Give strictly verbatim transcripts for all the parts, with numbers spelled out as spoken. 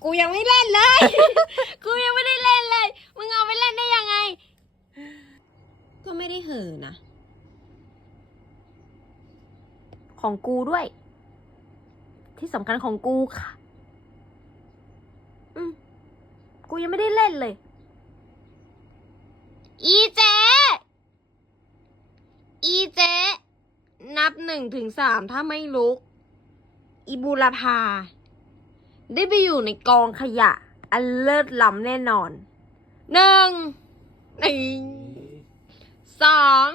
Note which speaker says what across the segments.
Speaker 1: กูยังไม่เล่นเลย กูยังไม่ได้เล่นเลยมึงเอาไปเล่นได้ยังไงก็ไม่ได้เห่อนะของกูด้วยที่สำคัญของกูค่ะอืมกูยังไม่ได้เล่นเลยอีเจ๊อีเจ๊นับหนึ่งถึงสามถ้าไม่ลุกอีบูรพาได้ไปอยู่ในกองขยะอันเลิศล้ำแน่นอนหนึ่งหนึ่งสอง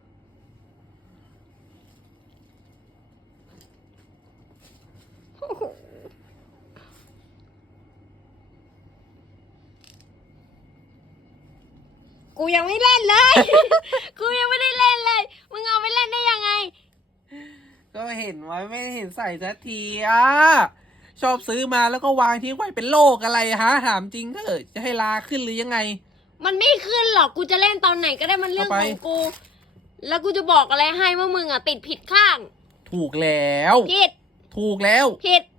Speaker 1: กูยังไม่เล่นเลย กูยังไม่ได้เล่นเลยมึงเอาไปเล่นได้ยังไง
Speaker 2: ก็เห็นไว้ไม่เห็นใส่สักทีอ่ะชอบซื้อมาแล้วก็วางทิ้งไว้เป็นโรคอะไรฮะถามจริงเถอะจะให้ลาขึ้นหรือยังไง
Speaker 1: มันไม่ขึ้นหรอกกูจะเล่นตอนไหนก็ได้มันเรื่องของกูแล้วกูจะบอกอะไรให้ว่ามึงอ่ะติดผิดข้าง
Speaker 2: ถูกแล้ว
Speaker 1: ผิด
Speaker 2: ถูกแล้ว
Speaker 1: ผิด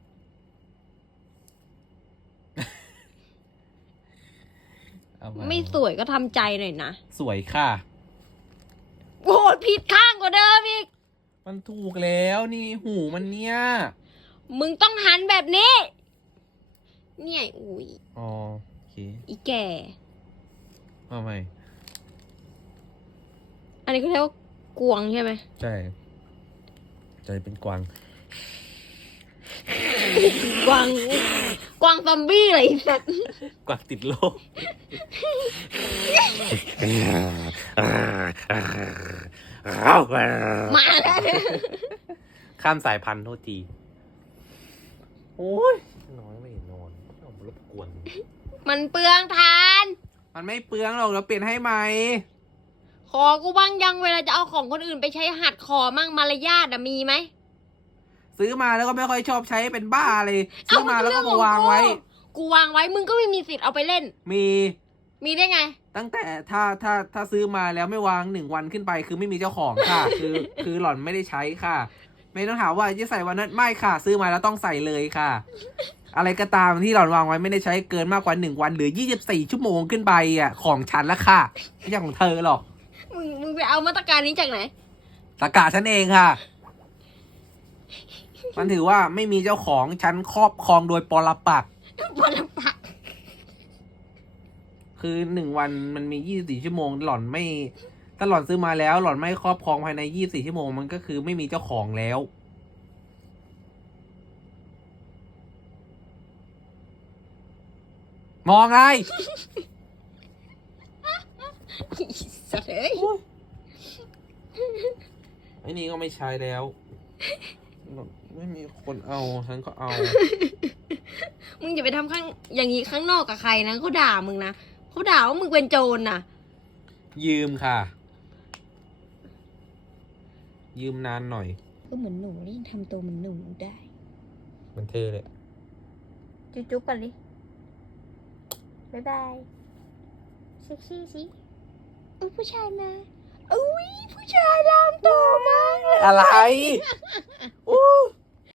Speaker 1: ไม่สวยก็ทำใจหน่อยนะ
Speaker 2: สวยค่ะ
Speaker 1: โอ้ผิดข้างกว่าเดิมอีก
Speaker 2: มันถูกแล้วนี่หูมันเนี่ย
Speaker 1: มึงต้องหันแบบนี้เนี่ยอุ้ย
Speaker 2: อ๋อโอเค
Speaker 1: อีแก่
Speaker 2: ทำไม
Speaker 1: อันนี้เขาเรียกว่ากวางใช่ไหม
Speaker 2: ใช่ใจเป็นกวาง
Speaker 1: กวางกวางซอมบี้อะไรสัตว์
Speaker 2: กวางติดโรค
Speaker 1: มาแล้ว
Speaker 2: ข้ามสายพันธุ์โทษทีโอ้ยน้อยไม่นอนเอารบกวน
Speaker 1: มันเปลืองทาน
Speaker 2: มันไม่เปลืองหรอกเราเปลี่ยนให้ไหม
Speaker 1: ขอกูบ้างยังเวลาจะเอาของคนอื่นไปใช้หัดขอมั่งมารยาทอะมีไหม
Speaker 2: ซื้อมาแล้วก็ไม่ค่อยชอบใช้เป็นบ้าเลยซื้อมาแล้วก็มาวางไว้
Speaker 1: กูวางไว้มึงก็ไม่มีสิทธิ์เอาไปเล่น
Speaker 2: มี
Speaker 1: มีได้ไง
Speaker 2: ตั้งแต่ถ้าถ้าถ้าซื้อมาแล้วไม่วางหนึ่งวันขึ้นไปคือไม่มีเจ้าของค่ะคือคือหล่อนไม่ได้ใช้ค่ะไม่ต้องถามว่าจะใส่วันนั้นไม่ค่ะซื้อมาแล้วต้องใส่เลยค่ะอะไรก็ตามที่หล่อนวางไว้ไม่ได้ใช้เกินมากกว่าหนึ่งวันหรือยี่สิบสี่ชั่วโมงขึ้นไปอ่ะของฉันละค่ะไม่ใช่ของเธอหรอก
Speaker 1: มึงมึงไปเอามาตรการนี้จากไหน
Speaker 2: ตะกาฉันเองค่ะมันถือว่าไม่มีเจ้าของฉันครอบครองโดยปรปักษ์
Speaker 1: ปรปักษ์
Speaker 2: คือหนึ่งวันมันมียี่สิบสี่ชั่วโมงหล่อนไม่ถ้าหล่อนซื้อมาแล้วหล่อนไม่ครอบครองภายในยี่สิบสี่ชั่วโมงมันก็คือไม่มีเจ้าของแล้วมองไง
Speaker 1: สัตว์เอ้ย
Speaker 2: ไอ้นี่ก็ไม่ใช้แล้วไม่มีคนเอาฉันก็เอา
Speaker 1: มึงอย่าไปทำข้างอย่างนี้ข้างนอกกับใครนะเขาด่ามึงนะเขาด่าว่ามึงเป็นโจรน่ะ
Speaker 2: ยืมค่ะยืมนานหน่อย
Speaker 1: ก็เหมือนหนูนี่ทำตัวเหมือนหนูได้
Speaker 2: มันเท่เลย
Speaker 1: จุ๊บจุ๊บกันดิบ๊ายบายเซ็กซี่สิอุ้ยผู้ชายมาอุ้ยผู้ชายลามโตมากเลย
Speaker 2: อะไรอู้